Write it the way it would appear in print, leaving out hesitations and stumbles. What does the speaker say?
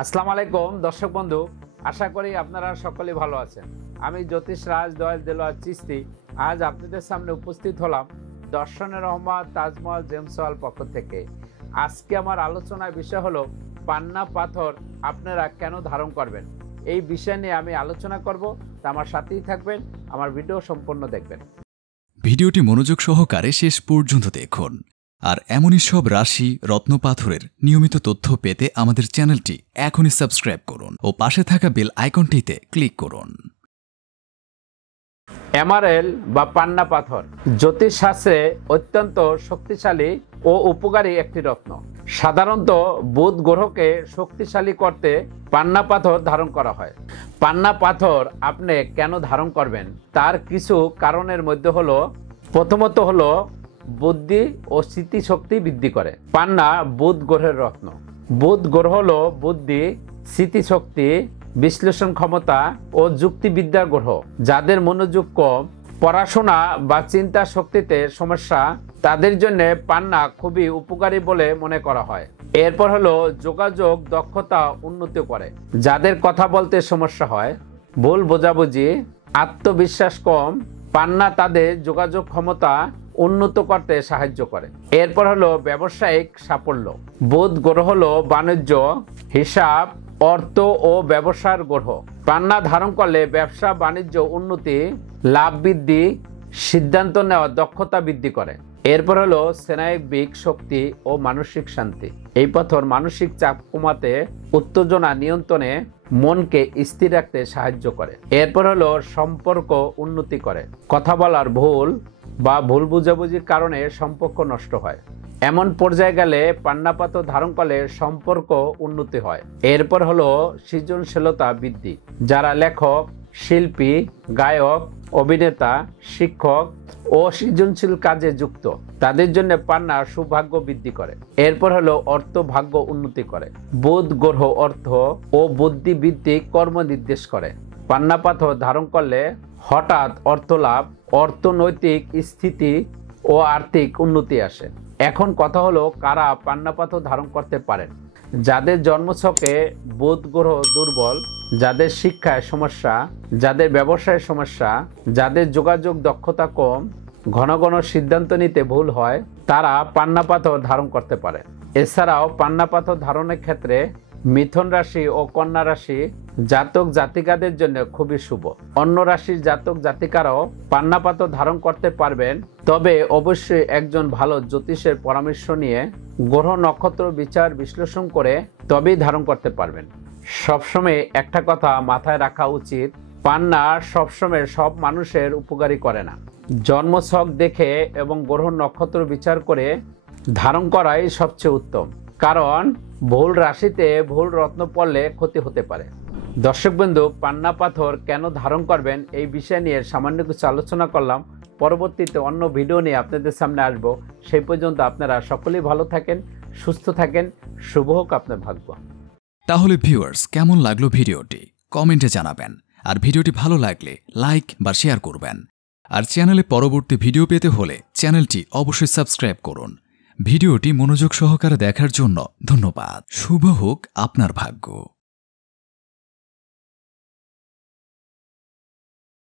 আসসালামু আলাইকুম দর্শক বন্ধু, আশা করি আপনারা সকলে ভালো আছেন। আমি জ্যোতিষ রাজ দয়াল দেলোয়ার চিস্তি আজ আপনাদের সামনে উপস্থিত হলাম দর্শনের রহমত তাজমহল জেমস হল পক্ষ থেকে। আজকে আমার আলোচনার বিষয় হলো পান্না পাথর আপনারা কেন ধারণ করবেন, এই বিষয় নিয়ে আমি আলোচনা করব। তা আমার সাথেই থাকবেন, আমার ভিডিও সম্পূর্ণ দেখবেন। ভিডিওটি মনোযোগ সহকারে শেষ পর্যন্ত দেখুন। আর এমনই সব রাশি রত্ন পাথরের নিয়মিত তথ্য পেতে আমাদের চ্যানেলটি এখনই সাবস্ক্রাইব করুন ও পাশে থাকা বেল আইকনটিতে ক্লিক করুন। এমারেল বা পান্না পাথর জ্যোতিষশাস্ত্রে অত্যন্ত শক্তিশালী ও উপকারী একটি রত্ন। সাধারণত বুধ গ্রহকে শক্তিশালী করতে পান্না পাথর ধারণ করা হয়। পান্না পাথর আপনি কেন ধারণ করবেন তার কিছু কারণের মধ্যে হলো, প্রথমত হলো বুদ্ধি ও স্মৃতিশক্তি বৃদ্ধি করে। পান্না বুধ গ্রহের রত্ন। বুধ গ্রহ হলো বুদ্ধি, স্মৃতিশক্তি, বিশ্লেষণ ক্ষমতা ও যুক্তিবিদ্যার গ্রহ। যাদের মনোযোগ কম, পড়াশোনা বা চিন্তা শক্তিতে সমস্যা, তাদের জন্য পান্না খুবই উপকারী বলে মনে করা হয়। এরপর হলো যোগাযোগ দক্ষতা উন্নতি করে। যাদের কথা বলতে সমস্যা হয়, ভুল বোঝাবুঝি, আত্মবিশ্বাস কম, পান্না তাদের যোগাযোগ ক্ষমতা উন্নত করতে সাহায্য করে। এরপর হলো ব্যবসায়িক সাফল্য। বুধ গ্রহ হলো বাণিজ্য, হিসাব, অর্থ ও ব্যবসার গ্রহ। পান্না ধারণ করলে ব্যবসা বাণিজ্য উন্নতি, লাভ বৃদ্ধি, সিদ্ধান্ত নেওয়ার দক্ষতা বৃদ্ধি করে। এরপর হলো স্নায়বিক শক্তি ও মানসিক শান্তি। এই পাথর মানসিক চাপ কমাতে, উত্তেজনা নিয়ন্ত্রণে, মনকে স্থির রাখতে সাহায্য করে। এরপর হলো সম্পর্ক উন্নতি করে। কথা বলার ভুল বা ভুল বুঝাবুঝির কারণে সম্পর্ক নষ্ট হয়, এমন পর্যায়ে গেলে পান্না পাথর ধারণ করলে সম্পর্ক উন্নতি হয়। এরপর হলো সৃজনশীলতা বৃদ্ধি। যারা লেখক, শিল্পী, গায়ক, অভিনেতা, শিক্ষক ও সৃজনশীল কাজে যুক্ত, তাদের জন্য পান্না সৌভাগ্য বৃদ্ধি করে। এরপর হলো অর্থ ভাগ্য উন্নতি করে। বুধ গ্রহ অর্থ ও বুদ্ধি ভিত্তিক কর্ম নির্দেশ করে। পান্না পাথর ধারণ করলে হঠাৎ অর্থ লাভ, অর্থনৈতিক স্থিতি ও আর্থিক উন্নতি আসে। এখন কথা হলো কারা পান্না পাথর ধারণ করতে পারেন। যাদের জন্মছকে বুধ গ্রহ দুর্বল, যাদের শিক্ষায় সমস্যা, যাদের ব্যবসায় সমস্যা, যাদের যোগাযোগ দক্ষতা কম, ঘন ঘন সিদ্ধান্ত নিতে ভুল হয়, তারা পান্না পাথর ধারণ করতে পারে। এছাড়াও পান্না পাথর ধারণের ক্ষেত্রে মিথুন রাশি ও কন্যা রাশি জাতক জাতিকাদের জন্য খুবই শুভ। অন্য রাশির জাতক জাতিকারাও পান্না পাথর ধারণ করতে পারবেন, তবে অবশ্যই একজন ভালো জ্যোতিষের পরামর্শ নিয়ে গ্রহ নক্ষত্র বিচার বিশ্লেষণ করে তবেই ধারণ করতে পারবেন। সবসময় একটা কথা মাথায় রাখা উচিত, পান্না সবসময় সব মানুষের উপকারী করে না। জন্মছক দেখে এবং গ্রহ নক্ষত্র বিচার করে ধারণ করাই সবচেয়ে উত্তম, কারণ ভুল রাশিতে ভুল রত্ন পড়লে ক্ষতি হতে পারে। দর্শকবৃন্দ, পান্না পাথর কেন ধারণ করবেন এই বিষয় নিয়ে সামান্য কিছু আলোচনা করলাম। পরবর্তীতে অন্য ভিডিও নিয়ে আপনাদের সামনে আসবো। সেই পর্যন্ত আপনারা সকলেই ভালো থাকেন, সুস্থ থাকেন। শুভ হোক আপনার ভাগ্য। তাহলে ভিউয়ার্স, কেমন লাগলো ভিডিওটি কমেন্টে জানাবেন। আর ভিডিওটি ভালো লাগলে লাইক বা শেয়ার করবেন। আর চ্যানেলে পরবর্তী ভিডিও পেতে হলে চ্যানেলটি অবশ্যই সাবস্ক্রাইব করুন। ভিডিওটি মনোযোগ সহকারে দেখার জন্য ধন্যবাদ। শুভ হোক আপনার ভাগ্য।